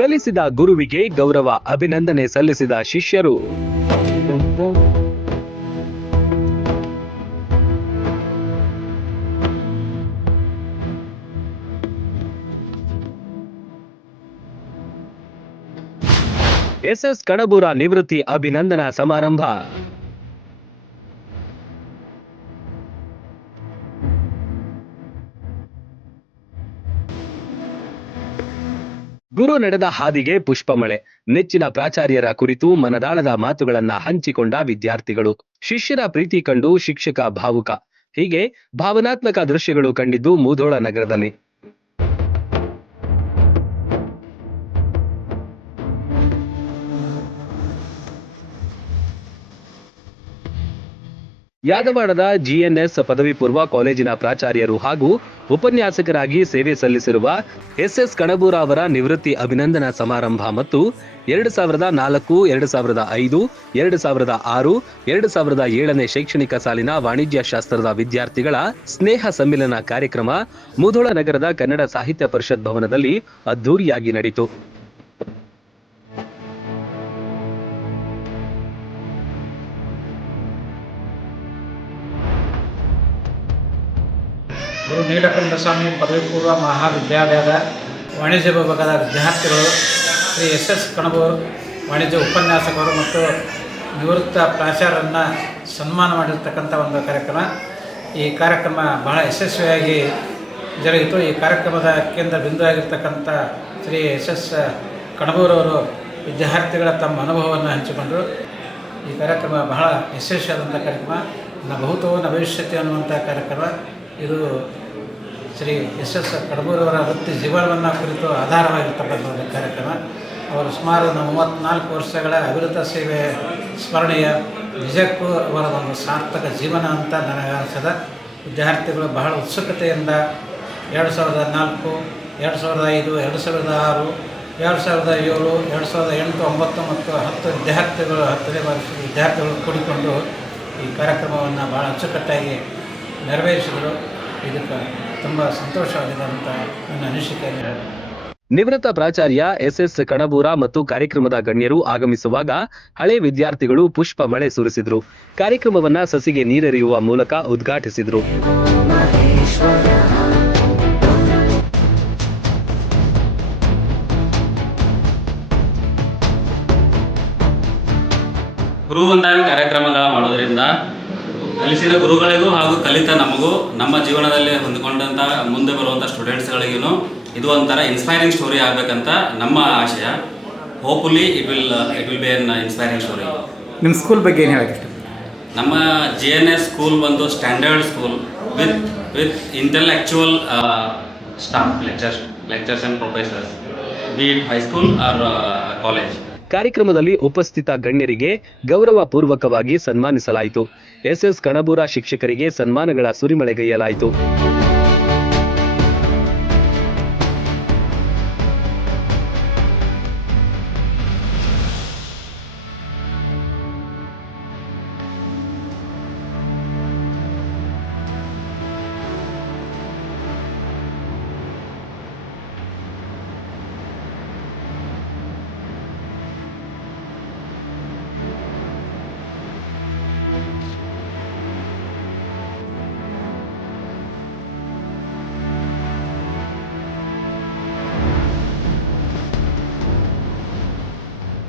ಕಲಿಸಿದ ಗುರುವಿಗೆ ಗೌರವ ಅಭಿನಂದನೆ ಸಲ್ಲಿಸಿದ ಶಿಷ್ಯರು. ಎಸ್ಎಸ್ ಕಣಬೂರ ನಿವೃತ್ತಿ ಅಭಿನಂದನಾ ಸಮಾರಂಭ. ಗುರು ನಡೆದ ಹಾದಿಗೆ ಪುಷ್ಪಮಳೆ. ನೆಚ್ಚಿನ ಪ್ರಾಚಾರ್ಯರ ಕುರಿತು ಮನದಾಳದ ಮಾತುಗಳನ್ನ ಹಂಚಿಕೊಂಡ ವಿದ್ಯಾರ್ಥಿಗಳು. ಶಿಷ್ಯರ ಪ್ರೀತಿ ಕಂಡು ಶಿಕ್ಷಕ ಭಾವುಕ. ಹೀಗೆ ಭಾವನಾತ್ಮಕ ದೃಶ್ಯಗಳು ಕಂಡಿದ್ದು ಮುಧೋಳ ನಗರದಲ್ಲಿ. ಯಾದವಾಡದ ಜಿಎನ್ಎಸ್ ಪದವಿ ಪೂರ್ವ ಕಾಲೇಜಿನ ಪ್ರಾಚಾರ್ಯರು ಹಾಗೂ ಉಪನ್ಯಾಸಕರಾಗಿ ಸೇವೆ ಸಲ್ಲಿಸಿರುವ ಎಸ್ಎಸ್ ಕಣಬೂರ ಅವರ ನಿವೃತ್ತಿ ಅಭಿನಂದನಾ ಸಮಾರಂಭ ಮತ್ತು 2004, 2005, 2006, 2007ನೇ ಶೈಕ್ಷಣಿಕ ಸಾಲಿನ ವಾಣಿಜ್ಯ ಶಾಸ್ತ್ರದ ವಿದ್ಯಾರ್ಥಿಗಳ ಸ್ನೇಹ ಸಮ್ಮಿಲನ ಕಾರ್ಯಕ್ರಮ ಮುಧೋಳ ನಗರದ ಕನ್ನಡ ಸಾಹಿತ್ಯ ಪರಿಷತ್ ಭವನದಲ್ಲಿ ಅದ್ದೂರಿಯಾಗಿ ನಡೆಯಿತು. ಗುರು ನೀಲಕಂಠಸ್ವಾಮಿ ಪದವಿ ಪೂರ್ವ ಮಹಾವಿದ್ಯಾಲಯದ ವಾಣಿಜ್ಯ ವಿಭಾಗದ ವಿದ್ಯಾರ್ಥಿಗಳು ಶ್ರೀ ಎಸ್ ಕಣಬೂರ್ ವಾಣಿಜ್ಯ ಉಪನ್ಯಾಸಕರು ಮತ್ತು ನಿವೃತ್ತ ಪ್ರಾಚಾರ್ಯರನ್ನು ಸನ್ಮಾನ ಮಾಡಿರ್ತಕ್ಕಂಥ ಒಂದು ಕಾರ್ಯಕ್ರಮ. ಈ ಕಾರ್ಯಕ್ರಮ ಬಹಳ ಯಶಸ್ವಿಯಾಗಿ ಜರುಗಿತು. ಈ ಕಾರ್ಯಕ್ರಮದ ಕೇಂದ್ರ ಬಿಂದುವಾಗಿರ್ತಕ್ಕಂಥ ಶ್ರೀ ಎಸ್ ಕಣಬೂರವರು ವಿದ್ಯಾರ್ಥಿಗಳ ತಮ್ಮ ಅನುಭವವನ್ನು ಹಂಚಿಕೊಂಡರು. ಈ ಕಾರ್ಯಕ್ರಮ ಬಹಳ ಯಶಸ್ವಿಯಾದಂಥ ಕಾರ್ಯಕ್ರಮ. ಬಹುತೋ ನ ಭವಿಷ್ಯತಿ ಅನ್ನುವಂಥ ಕಾರ್ಯಕ್ರಮ. ಇದು ಶ್ರೀ ಎಸ್ ಕಣಬೂರವರ ವೃತ್ತಿ ಜೀವನವನ್ನು ಕುರಿತು ಆಧಾರವಾಗಿರ್ತಕ್ಕಂಥ ಒಂದು ಕಾರ್ಯಕ್ರಮ. ಅವರು ಸುಮಾರು 34 ವರ್ಷಗಳ ಅವಿರತ ಸೇವೆ ಸ್ಮರಣೀಯ. ನಿಜಕ್ಕೂ ಅವರ ಒಂದು ಸಾರ್ಥಕ ಜೀವನ ಅಂತ ನನಗನ್ನಿಸಿದ. ವಿದ್ಯಾರ್ಥಿಗಳು ಬಹಳ ಉತ್ಸುಕತೆಯಿಂದ 2004, 2005, 2006, 2007, 2008, 2009 ಮತ್ತು 10 ವಿದ್ಯಾರ್ಥಿಗಳು 10ನೇ ವರ್ಷದ ವಿದ್ಯಾರ್ಥಿಗಳು ಕೂಡಿಕೊಂಡು ಈ ಕಾರ್ಯಕ್ರಮವನ್ನು ಭಾಳ ಅಚ್ಚುಕಟ್ಟಾಗಿ ನೆರವೇರಿಸಿದರು. ಇದಕ್ಕೆ ತುಂಬ ಸಂತೋಷವಾಗಿದೆ ಅಂತ ನನ್ನ ಅನಿಸಿಕೆ. ನಿವೃತ್ತ ಪ್ರಾಚಾರ್ಯ ಎಸ್ಎಸ್ ಕಣಬೂರ ಮತ್ತು ಕಾರ್ಯಕ್ರಮದ ಗಣ್ಯರು ಆಗಮಿಸುವಾಗ ಹಳೆ ವಿದ್ಯಾರ್ಥಿಗಳು ಪುಷ್ಪ ಮಳೆ ಸುರಿಸಿದ್ರು. ಕಾರ್ಯಕ್ರಮವನ್ನ ಸಸಿಗೆ ನೀರೆರೆಯುವ ಮೂಲಕ ಉದ್ಘಾಟಿಸಿದ್ರು. ಗುರುವಂದಾಯ ಕಾರ್ಯಕ್ರಮಗಳ ಮಾಡೋದ್ರಿಂದ ಕಲಿಸಿದ ಗುರುಗಳಿಗೂ ಹಾಗೂ ಕಲಿತ ನಮಗೂ ನಮ್ಮ ಜೀವನದಲ್ಲಿ ಹೊಂದಿಕೊಂಡಂಥ ಮುಂದೆ ಬರುವಂಥ ಸ್ಟೂಡೆಂಟ್ಸ್ಗಳಿಗೂ ಇದು ಒಂಥರ ಇನ್ಸ್ಪೈರಿಂಗ್ ಸ್ಟೋರಿ ಆಗಬೇಕಂತ ನಮ್ಮ ಆಶಯ. Hopefully it will be an inspiring story. ನಿಮ್ಮ ಸ್ಕೂಲ್ ಬಗ್ಗೆ ಏನು ಹೇಳಕ್ಕೆ ಇಷ್ಟ? ನಮ್ಮ JNS ಸ್ಕೂಲ್ ಒಂದು standard school with intellectual staff, lectures and professors, be it high school or college. ಕಾರ್ಯಕ್ರಮದಲ್ಲಿ ಉಪಸ್ಥಿತ ಗಣ್ಯರಿಗೆ ಗೌರವ ಪೂರ್ವಕವಾಗಿ ಸನ್ಮಾನಿಸಲಾಯಿತು. ಎಸ್ಎಸ್ ಕಣಬೂರ ಶಿಕ್ಷಕರಿಗೆ ಸನ್ಮಾನಗಳ ಸುರಿಮಳೆಗೈಯಲಾಯಿತು.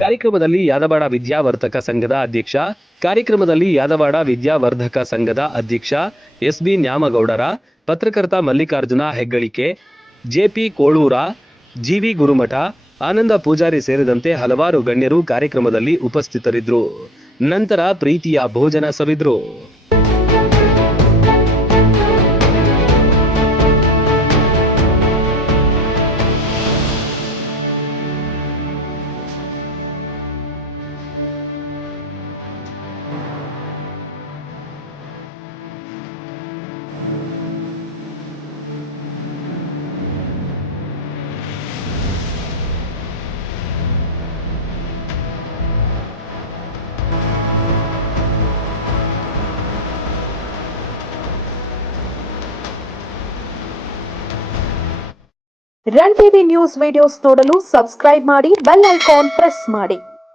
ಕಾರ್ಯಕ್ರಮದಲ್ಲಿ ಯಾದವಾಡ ವಿದ್ಯಾವರ್ಧಕ ಸಂಘದ ಅಧ್ಯಕ್ಷ SB ನ್ಯಾಮಗೌಡರ, ಪತ್ರಕರ್ತ ಮಲ್ಲಿಕಾರ್ಜುನ ಹೆಗ್ಗಳಿಕೆ, JP ಕೋಳೂರ, GV ಗುರುಮಠ, ಆನಂದ ಪೂಜಾರಿ ಸೇರಿದಂತೆ ಹಲವಾರು ಗಣ್ಯರು ಕಾರ್ಯಕ್ರಮದಲ್ಲಿ ಉಪಸ್ಥಿತರಿದ್ದರು. ನಂತರ ಪ್ರೀತಿಯ ಭೋಜನ ಸವಿದ್ರು. ರನ್ ಟಿವಿ ನ್ಯೂಸ್ ವಿಡಿಯೋಸ್ ನೋಡಲು ಸಬ್ಸ್ಕ್ರೈಬ್ ಮಾಡಿ ಬೆಲ್ ಐಕಾನ್ ಪ್ರೆಸ್ ಮಾಡಿ.